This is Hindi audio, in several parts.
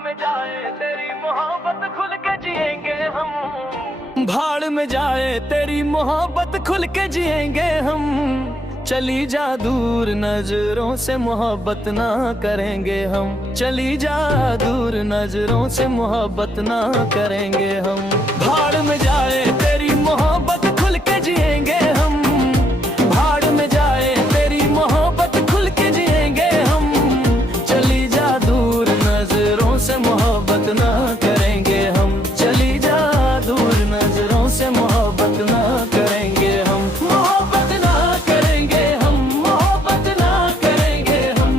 में जाए तेरी मोहब्बत खुल के जिएंगे हम। भाड़ में जाए तेरी मोहब्बत खुल के जिएंगे हम। चली जा दूर नजरों से मोहब्बत ना करेंगे हम। चली जा दूर नजरों से मोहब्बत ना करेंगे हम। भाड़ में जाए तेरी मोहब्बत खुल के जिएंगे हम। भाड़ में जाए तेरी मोहब्बत खुल के जिएंगे हम। चली जा दूर नजरों से मोहब्बत ना करेंगे हम। चली जा दूर नजरों से मोहब्बत ना करेंगे हम। मोहब्बत ना करेंगे हम। मोहब्बत ना करेंगे हम।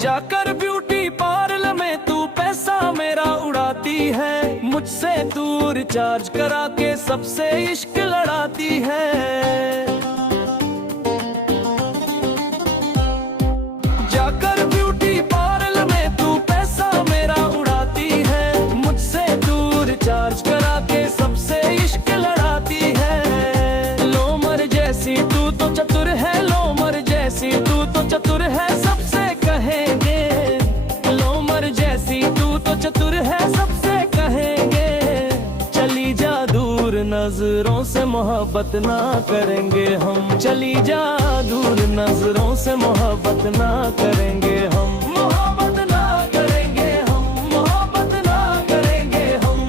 जाकर ब्यूटी पार्लर में तू पैसा मेरा उड़ाती है। मुझसे तू रिचार्ज करा के सबसे इश्क लड़ाती है। जाकर ब्यूटी पार्लर में तू पैसा मेरा उड़ाती है। मुझसे तू रिचार्ज करा के सबसे इश्क लड़ाती है। लोमर जैसी तू तो चतुर है। लोमर जैसी तू तो चतुर है सबसे कहेंगे। लोमर जैसी तू तो चतुर है सबसे कहेंगे। चली जा दूर नजरों से मोहब्बत ना करेंगे हम। चली जा दूर नजरों से मोहब्बत ना करेंगे हम। मोहब्बत ना करेंगे हम। मोहब्बत ना करेंगे हम।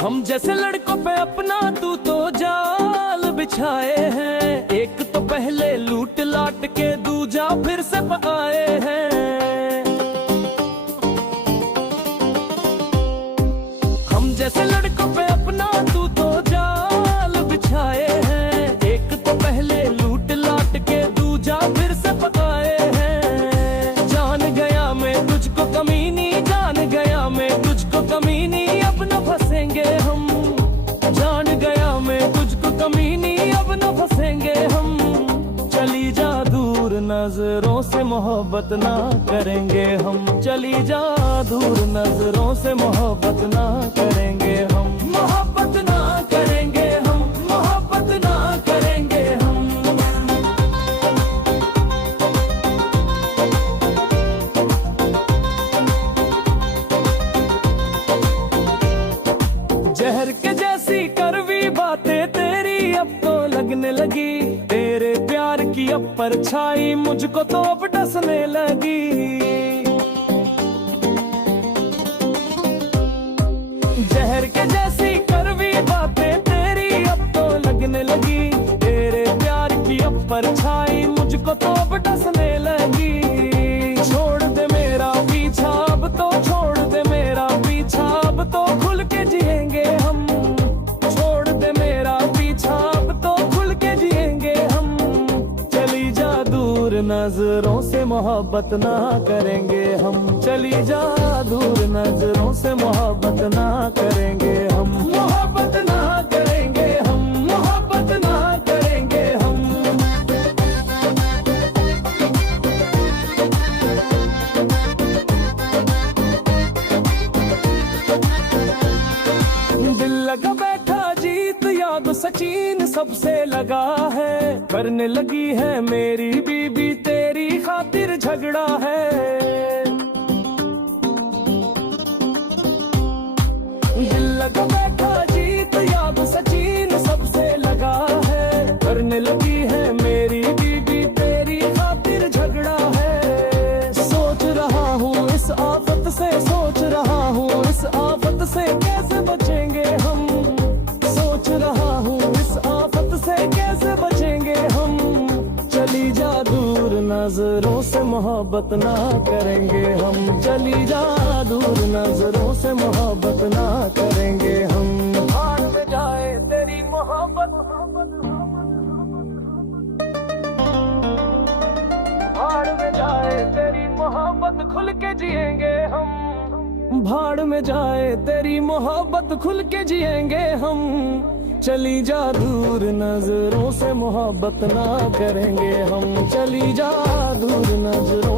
हम जैसे लड़कों पे अपना तू तो जाल बिछाए हैं। एक तो पहले लूट लाट के दूजा फिर से पकाए हैं। हम जैसे लड़कों पे अपना तू तो जाल बिछाए हैं। एक तो पहले लूट लाट के दूजा फिर से पकाए हैं। जान गया मैं तुझको कमीनी। जान गया मैं तुझको कमीनी। अब न फंसेंगे हम। जान गया मैं तुझको कमीनी। अब न फंसेंगे हम। चली जा दूर नजरों से मोहब्बत ना करेंगे हम। चली जा दूर नजरों से मोहब्बत ना करेंगे हम। मोहब्बत ना करेंगे हम। मोहब्बत ना करेंगे हम। जहर के जैसी कड़वी बातें तेरी अब तो लगने लगी। तेरे प्यार की अब परछाई मुझको तो अब डसने लगी। जहर के जैसी कड़वी बातें तेरी अब तो लगने लगी। तेरे प्यार की अब परछाई मुझको तो अब डसने लगी। छोड़ दे मेरा पीछा अब तो। छोड़ दे मेरा पीछा अब तो। खुल के जिएंगे हम। छोड़ दे मेरा पीछा अब तो। खुल के जिएंगे हम। चली जा दूर नजरों से मोहब्बत ना करेंगे हम। चली जा दूर नजरों से मोहब्बत ना करेंगे हम। मोहब्बत ना करेंगे हम। मोहब्बत ना करेंगे हम। दिल लगा बैठा जीत याद सचिन सबसे लगा है। करने लगी है मेरी बीबी तेरी खातिर झगड़ा है। दिल लगा बैठा जीत याद सचिन सबसे लगा है। करने लगी है मेरी बीबी तेरी खातिर झगड़ा है। सोच रहा हूँ इस आफत से। सोच रहा हूँ इस आफत से कैसे बचेंगे हम। सोच रहा हूँ इस आफत से कैसे बचेंगे हम। चली जा दूर नजरों से मोहब्बत ना करेंगे हम। चली जा दूर नजरों से मोहब्बत ना करेंगे हम। भाड़ में जाए तेरी मोहब्बत। भाड़ में जाए तेरी मोहब्बत खुल के जिएंगे हम। भाड़ में जाए तेरी मोहब्बत खुल के जिएंगे हम। चली जा दूर नजरों से मोहब्बत ना करेंगे हम। चली जा दूर दूर नजरों